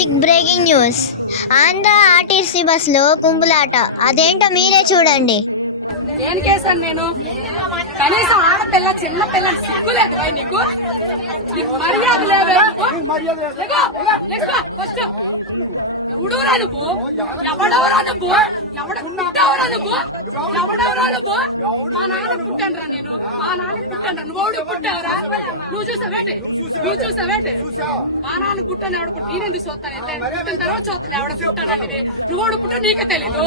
Big breaking news Andhra RTC బస్సులో కుంపులాట అదేంటో మీరే చూడండి. నేను? కనీసం ఆడపిల్ల చిన్న పిల్ల నీకు? మర్యాద ఫస్ట్. ఎవడురా నువ్వు? ఎవడెవరా నువ్వు? ఎవడ పుట్టావురా నువ్వు? ఎవడెవరా నువ్వు? మా నాన్న పుట్టానురా నేను. మా నాన్న పుట్టాను నువ్వు పుట్టావురా? నువ్వు చూసావేటి నువ్వు చూసావేటి మా నాన్న పుట్టాను ఎవడ పుట్టి నేను ఎందుకు చూస్తాను? పుట్టిన? తర్వాత చూస్తాను. ఎవడ పుట్టానని నువ్వు పుట్టా నీకే తెలీదు.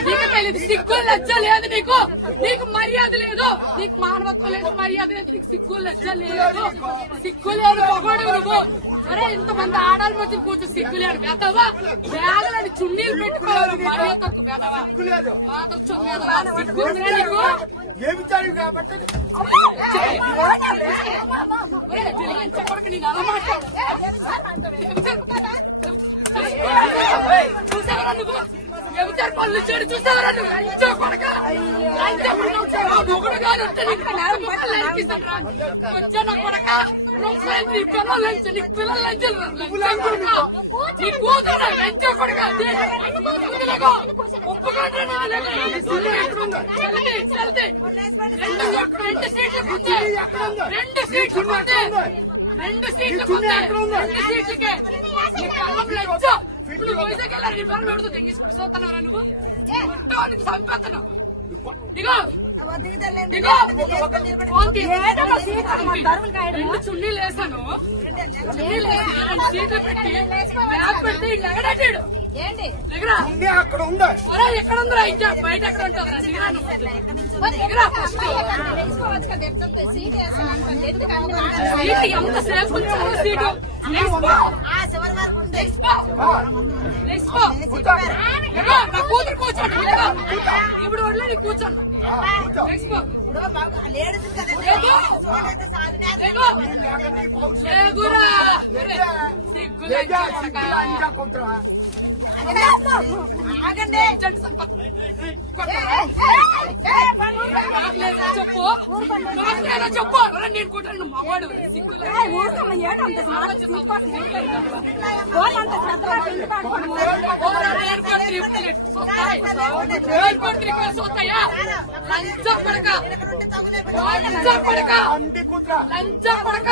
నీకు తెలీదు. సిగ్గు లజ్జ లేదు నీకు. నీకు మర్యాద లేదు. నీకు మానవత్వం లేదు మర్యాద లేదు. నీకు సిగ్గు లజ్జ లేదు. సిగ్గు లేదు పొగడు నువ్వు. అరే ఇంతమంది ఆడాల మధ్య కూర్చో సిగ్గు లేదు. బెదవా? బ్యాగులని చున్నీలు పెట్టుకోవాలి. మర్యాద తక్కువ బెదవా? ఏమిచ్చాడు కాబట్టి? నేను అలా మాట్లాడు. చూసావరా నువ్వు? చేయడు చూసావరా నువ్వు? కొడక? నువ్వు నీ పిల్లలు రెండు రెండు సీట్లు. రెండు సీట్లు. రెండు సీట్లు ఉంది. రెండు సీట్లకే. ఇప్పుడు వైజాగ్ వెళ్ళాలి నీ పిల్లలు పెడుతూ తెంగేసుకుని చూస్తున్నావురా నువ్వు? కొట్టవాడికి చంపేస్తున్నావు దిగో దిగో ఫోన్ తీ. రెండు చున్నీలు వేసాను. చున్నీలు వేసి రెండు సీట్లు పెట్టి బ్యాగ్ పెడితే ఇట్లా ఎగడాటాడు దిగరా ఉంది అక్కడ ఉంది ఎక్కడ ఉందిరా? ఇంకా బయట ఎక్కడ ఉంటుందిరా? దిగరా నువ్వు. దిగరా ఫస్ట్ సీట్ ఎంత సేపు ఉంచాలి సీటు. కూతురు కూర్చోండి. ఇప్పుడు వదిలే నీ కూర్చోండి. లేచిపో. చెప్పు. చెప్పు. నేను కొట్టాను అండి కూతురా. లంచ పడక.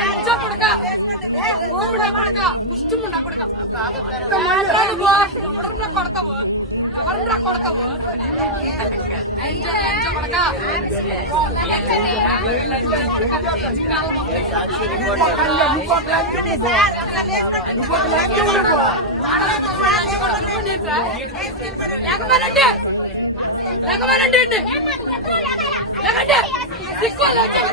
లంచ పడక. కొడక ఎవరన్నా కొడతావు? ఎవరన్నా కొడతావు లంచ లంచ అండి లేకండి సిక్కు లేకండి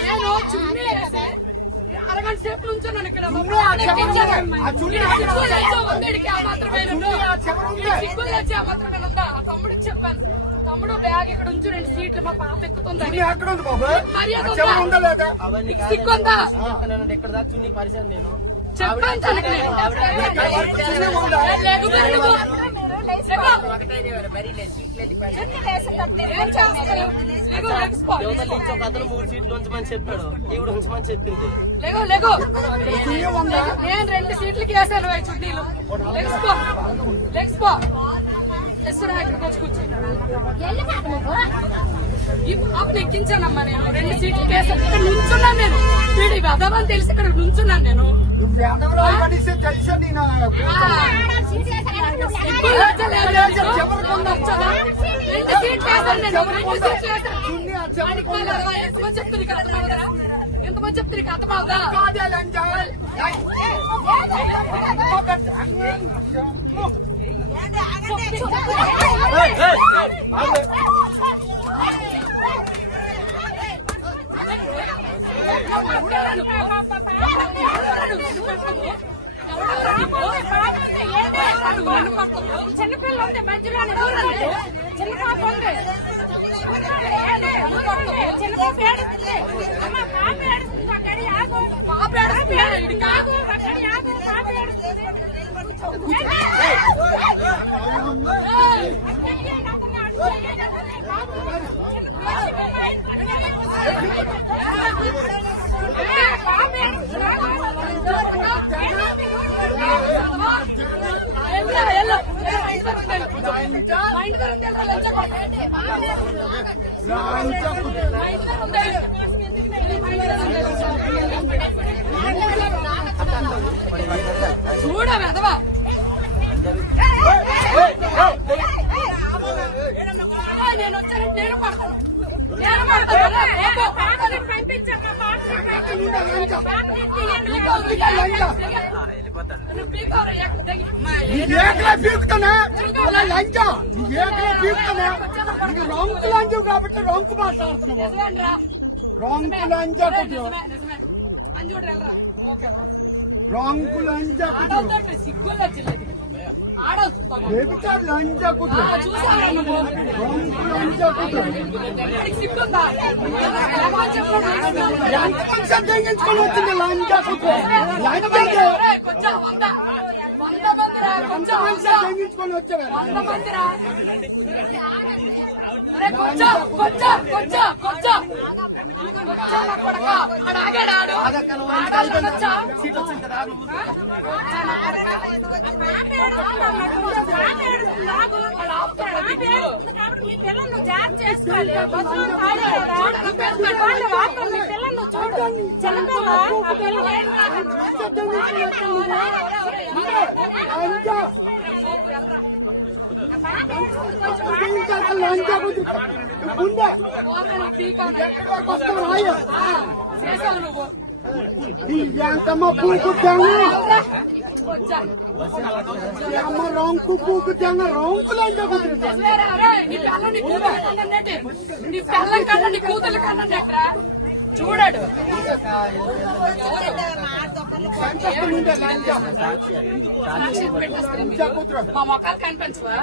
నేను చున్నీ వేసి అరగంట సేపు నుంచున్నాను ఇక్కడ చున్నీ ఆ చెవులు ఆ చున్నీ ఆ సిగ్గు లజ్జ ఉంది ఈడికి ఆ మాత్రమే చున్నీ ఆ చెవులు ఉంది. సిగ్గు లజ్జ ఆ మాత్రమే ఉందా ఆ తమ్ముడికి చెప్పాను. తమ్ముడు బ్యాగ్ ఇక్కడ ఉంచు రెండు సీట్లు మా పాప ఉంది బాబు? మర్యాద చెప్తానండి ఇక్కడ దాకా చున్నీ పరిచాను నేను? నేను. ఒక అతను మూడు సీట్లు ఉంచమని చెప్పాడు ఈవిడ ఉంచమని చెప్పింది లేగో లేగో నేను రెండు సీట్లకి వేసాను చుట్టీలు లెగ్స్పో లెగ్స్పో ఎస్సురా ఇక్కడికి వచ్చి కూర్చో ఈ పాపను ఎక్కించానమ్మా నేను రెండు సీట్లకి వేసాను ఇక్కడ నుంచున్నాను నేను వీడి వెదవని తెలిసి ఇక్కడ నుంచున్నాను నేను? రెండు సీట్లు వేసాను నేను రెండు సీట్లు వేసాను ఎంతమంది చెప్తే నీకు అర్థమవుతుందా ఎంతమంది అర్థమవుదా కాదే లంచ చిన్నపిల్ల ఉంది మధ్యలోనే చిన్న పాప ఉంది చిన్న పాప ఏడుస్తుంది పాప ఏడుస్తుంది అక్కడి ఆగు పాప ఏడుస్తుంది ఇది కాదు అక్కడి ఆగు పాప ఏడుస్తుంది ఏయ్! దగ్గర ఉంది కూర్చో. మా ఇంటి దగ్గర ఉంది వెళ్ళరా, లంచం కొట్టు. లంచా కుట్ర మా ఇంటి దగ్గర ఉంది. మా ఇంటి దగ్గర ఉంది. చూడ వెదవా నేను వచ్చానంటే నేను పడతాను నేను పడతాను నీకు ఏకలే పీకుతానే అలా లంచా నీకు ఏకలే పీకుతానే నీకు రంకు లంచు కాబట్టి రంకు మాట్లాడుతున్నావు నిజమేంట్రా? రంకు లంచా కుట్ర నిజమే, నిజమే. అని చూడు వెళ్ళరా. ఓకే లంచా కుట్ర వాడికి సిగ్గుందా? ఏమని చెప్పాడు? ఎంత మనిషి తెగించుకొని వచ్చింది కొంచెం మనిషి వంద. తెగించుకొని వచ్చావే? కొంచెం, కొంచెం, కొంచెం, కొంచెం. కొడక. ఆడు ఆగాడు, ఆడు. ఆడాలి కొంచెం. ఆడు ఆపుతాడు, దిక్కు. లంచా లంచా కుట్ర గుండె పోతాను, పీకాను. ఎక్కడి వరకు వస్తావు రాయ ఆ, నువ్వు ఎంతమ్మ పూకు తెంగ. వచ్చా అమ్మ రంకు పూకు తెంగ. రంకు లంచా కుట్ర వేరే, అరే, నీ పిల్ల నీ కూతురు కన్నా నెట్టి. నీ పిల్ల కన్నా నీ కూతురు కన్నా నెట్రా చూడాడు సంతకు నుండే లంచా సాక్షి పెట్టేస్తాను లంచా కుట్ర మా మొక్కలు కనిపించవా?